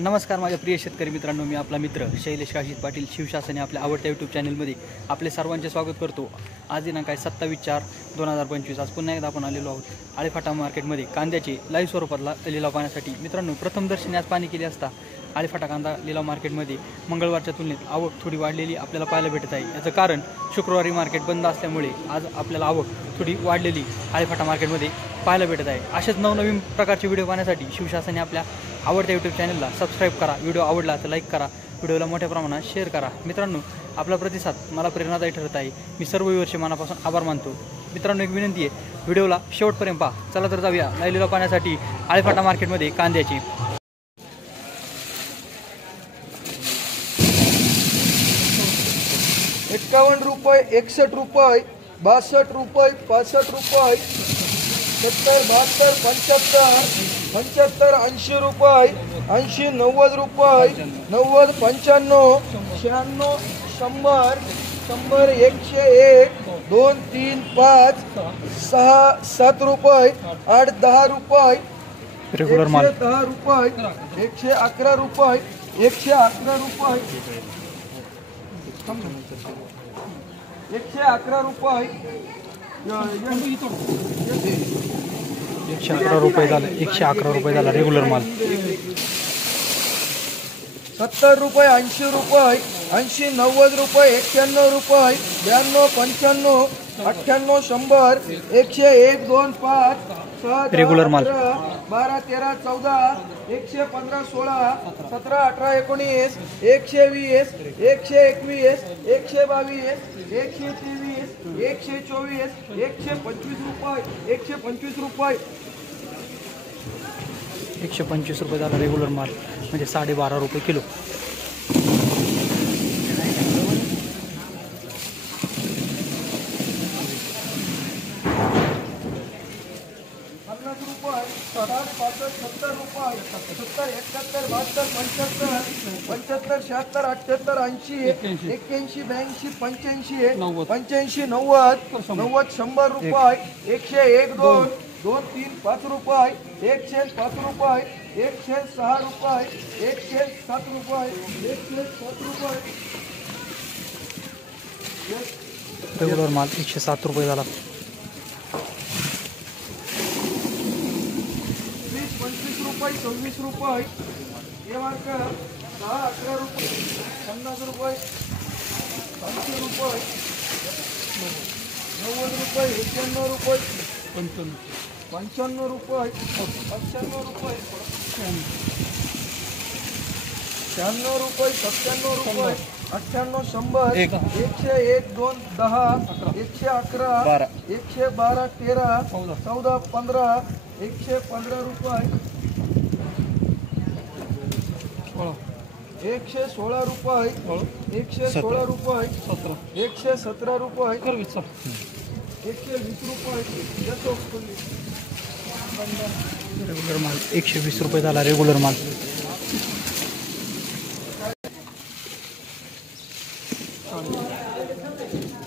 नमस्कार माझ्या प्रिय शेतकरी मित्रांनो, मी आपला मित्र शैलेश काशीद पाटील शिवशासन या आपल्या आवडत्या यूट्यूब चॅनलमध्ये आपले सर्वांचे स्वागत करतो। आज दिनांक आहे 27/4/2025। आज पुन्हा एकदा आपण आलेलो आहोत आळेफाटा मार्केटमध्ये कांद्याचे लाईव्ह स्वरूपातला लिलाव पाहण्यासाठी। मित्रांनो, प्रथमदर्शनी आज पाहणी केली असता आळेफाटा कांदा लिलाव मार्केटमध्ये मंगळवारच्या तुलनेत आवक थोडी वाढलेली आपल्याला पाहायला भेटत आहे। याचं कारण शुक्रवारी मार्केट बंद असल्यामुळे आज आपल्याला आवक थोडी वाढलेली आळेफाटा मार्केटमध्ये पाहायला भेटत आहे। अशाच नवनवीन प्रकारचे व्हिडिओ पाहण्यासाठी शिवशासन या आपल्या आवडत्या यूट्यूब चॅनलला सबस्क्राईब करा। व्हिडिओ आवडला तर लाईक करा, व्हिडिओला मोठ्या प्रमाणात शेअर करा। मित्रांनो, आपला प्रतिसाद मला प्रेरणादायी ठरत आहे। मी सर्व व्ह्यूअर्सचे मनापासून आभार मानतो। मित्रांनो, एक विनंती आहे, व्हिडिओला शेवटपर्यंत पहा। चला तर जाऊया लाईव्ह लिलाव पाहण्यासाठी आळेफाटा मार्केटमध्ये कांद्याची। 51 रुपये, 61 रुपये, 62 रुपये, 65 रुपये, 70, 72, 75, 75, 80 रुपये, 80, 90 रुपये, 90, 95, 96, 100, 100, 101, 2, 3, 5, 6, 7 रुपये, 8, 10 रुपये, रेग्युलर माल 10 रुपये, 111 रुपये, 111 रुपये, 111 रुपये, 111 रुपये झालं। 111 रुपये झाला रेग्युलर माल। 70 रुपये, 80 रुपये, 80, 90 रुपये, 91 रुपये, 92, 95, 98, 100, 101, 2, 5, 6, रेग्युलर माल 12, 13, 14, 115, 16, 17, 18, 19, 120, 121, 122, 123, 124, 125 रुपये, 125 रुपये, 125 रुपये झाला रेग्युलर माल, म्हणजे 12.5 रुपये किलो। 50 रुपये, 60, 65, 70 रुपये, 70, 71, 72, 75, 75, 76, 78, 80, 81, 82, 85, 85, 90, 90, 100 रुपये, 101, 2, 2, 3, 5 रुपये, 105 रुपये, 106 रुपये, 107 रुपये, 107 रुपये, रेग्युलर माल 107 रुपये झाला। 25 रुपये, 26 रुपये, हे मार्क 10, 11 रुपये, 50 रुपये, 80 रुपये, 90 रुपये, 91 रुपये, 55 रुपये, 95 रुपये, 96 रुपये, 97 रुपये, 98, 100, 101, 2, 10, 111, 112, 13, 14, 15, 115 रुपये, 116 रुपये, 116 रुपये, 117 रुपये, 120 रुपये, रेग्युलर माल 120 रुपये झाला रेग्युलर माल।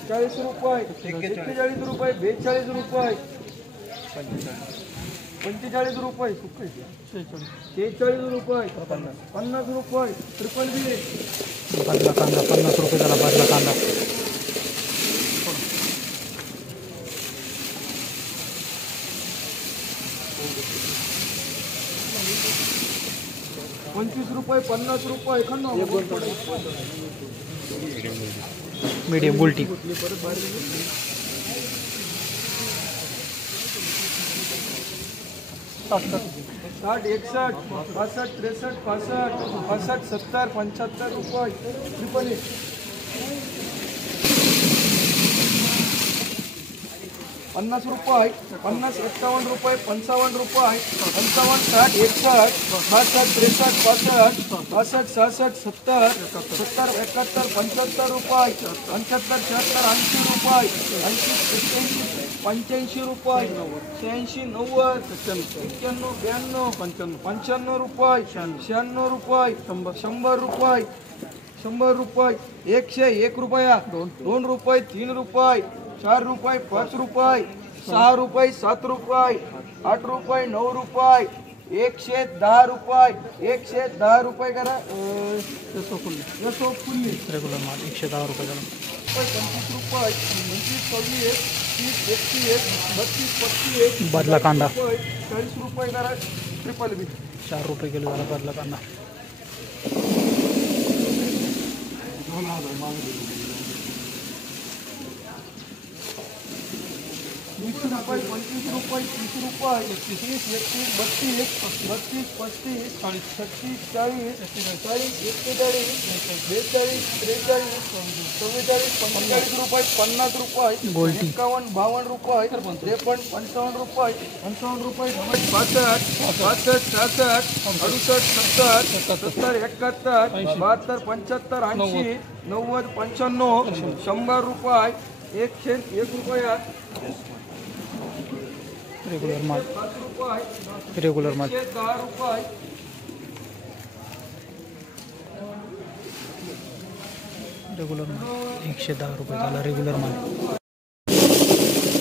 40 रुपये, 41 रुपये, 42 रुपये, 45 रुपये, 46 रुपये, 50 रुपये, ट्रिपल बी बाजला कांदा 50 रुपये झाला बाजला कांदा। 25 रुपये, 50 रुपये, मीडियम बुलटी 60, 61, 62, 63, 65, 65, 70, 75 रुपये, ट्रिपल ए 50 रुपये, 50, 51 रुपये, 55 रुपये, 55, 60, 61, 62, 63, 65, 66, 70, 70, 71, 75 रुपये, 75, 76, 80 रुपये, 80, 85 रुपये, 86, 90, 91, 92, 95 रुपये, 96 रुपये, 100 रुपये, 100 रुपये, 101 रुपया, 2 रुपये, 3 रुपये, 4 रुपये, 5 रुपये, 6 रुपये, 7 रुपये, 8 रुपये, 9 रुपये, 110 रुपये 110 रुपये करा यशो फुल्ली फुल्ली रेग्युलर माल 110 रुपये झाला 25 रुपये 25 26 30 31 32 35 बदला कांदा 40 रुपये करा ट्रिपल बी 4 रुपये किलो झाला बदला कांदा. ₹25 ₹25 ₹30 ₹31 32 33 35 36 40 40 41 42 43 44 45 रुपये 50 रुपये गोल्टी 51 52 रुपये 53 55 रुपये 55 रुपये 65 65 66 68 70 70 71 72 75 80 90 95 100 रुपये 101 रुपया रेग्युलर माल 10 रुपये रेग्युलर माल 10 रुपये रेग्युलर माल 110 रुपये झाला रेग्युलर माल.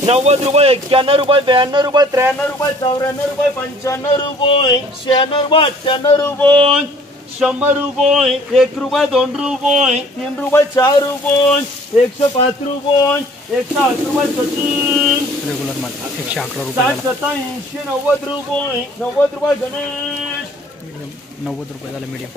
90 रुपये 91 रुपये 92 रुपये 93 रुपये 94 रुपये 95 रुपये 96 रुपये 98 रुपये 100 रुपये 1 रुपये 2 रुपये 3 रुपये 4 रुपये 105 रुपये 108 रुपये 25 रेग्युलर माल 111 रुपये 60 झाला 87 90 रुपये 90 रुपये गणेश मीडियम 90 रुपये झाला मीडियम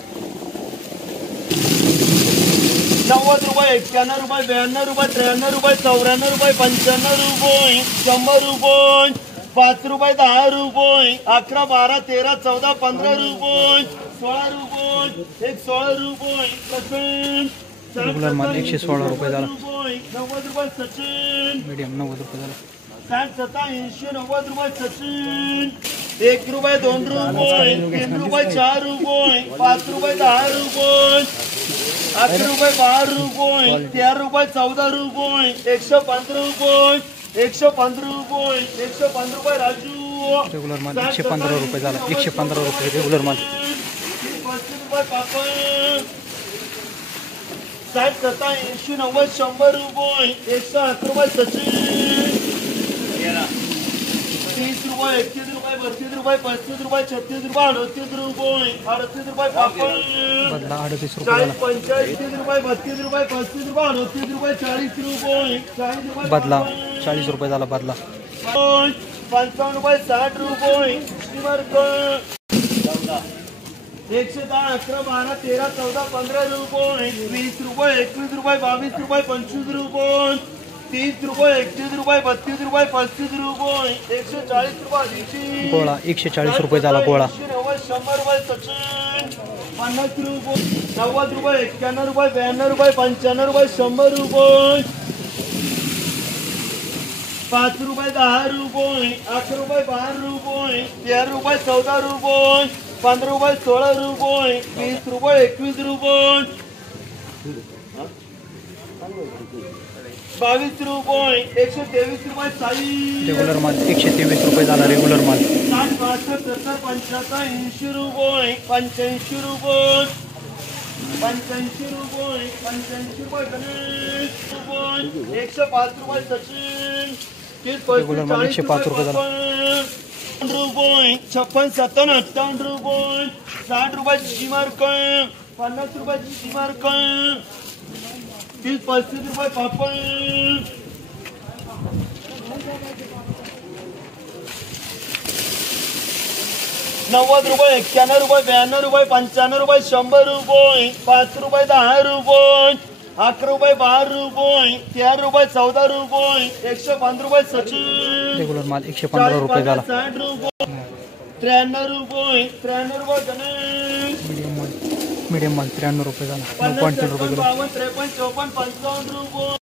90 रुपये 91 रुपये 92 रुपये 93 रुपये 94 रुपये 95 रुपये 100 रुपये 5 रुपये 10 रुपये 11 12 13 14 15 रुपये 16 रुपये 116 रुपये सचिन रेग्युलर माल 116 रुपये झाला 90 रुपये सचिन मीडियम 90 रुपये झाला 60 87 90 रुपये सचिन 1 रुपये 2 रुपये 3 रुपये 4 रुपये 5 रुपये 10 रुपये 11 रुपये 12 रुपये 13 रुपये 14 रुपये 115 रुपये 115 रुपये 115 रुपये राजू रेग्युलर माल 115 रुपये झाला 115 रुपये रेग्युलर माल 35 रुपये पापड 60 87 90 100 रुपये 108 रुपये सचिन 30 रुपये 31 रुपये 32 रुपये 35 रुपये 36 रुपये 38 रुपये पापड बदला 38 रुपये झाला 40 35 रुपये 32 रुपये 35 रुपये 38 रुपये 40 रुपये 40 रुपये बदला 40 रुपये झाला बदला 55 रुपये 60 रुपये 110 11 12 13 14 15 रुपये 20 रुपये 21 रुपये 22 रुपये 25 रुपये 30 रुपये 31 रुपये 32 रुपये 35 रुपये 140 रुपये गोळा 140 रुपये झाला गोळा 100 रुपये सचिन 50 रुपये 90 रुपये 91 रुपये 92 रुपये 95 रुपये 100 रुपये 5 रुपये 10 रुपये 11 रुपये 12 रुपये 13 रुपये 14 रुपये 15 रुपये 16 रुपये 20 रुपये 21 रुपये 22 रुपये 123 रुपये 40 रेग्युलर माल 123 रुपये झाला रेग्युलर माल 60 62 70 75 80 रुपये 85 रुपये 85 रुपये 85 रुपये गणेश रुपये 105 रुपये सचिन 30 रेग्युलर माल 105 रुपये झाला रुपये 56 57 58 रुपये 60 रुपये मार्क 50 रुपये मार्क 30 35 रुपये पापड 90 रुपये 91 रुपये 92 रुपये 95 रुपये 100 रुपये 5 रुपये 10 रुपये 11 रुपये 12 रुपये 13 रुपये 14 रुपये 105 रुपये सचिन रेग्युलर माल 115 रुपये झाला 60 रुपये 93 रुपये गणेश मीडियम माल 93 रुपये झाला 9.3 रुपये किलो 52 53 54 55 रुपये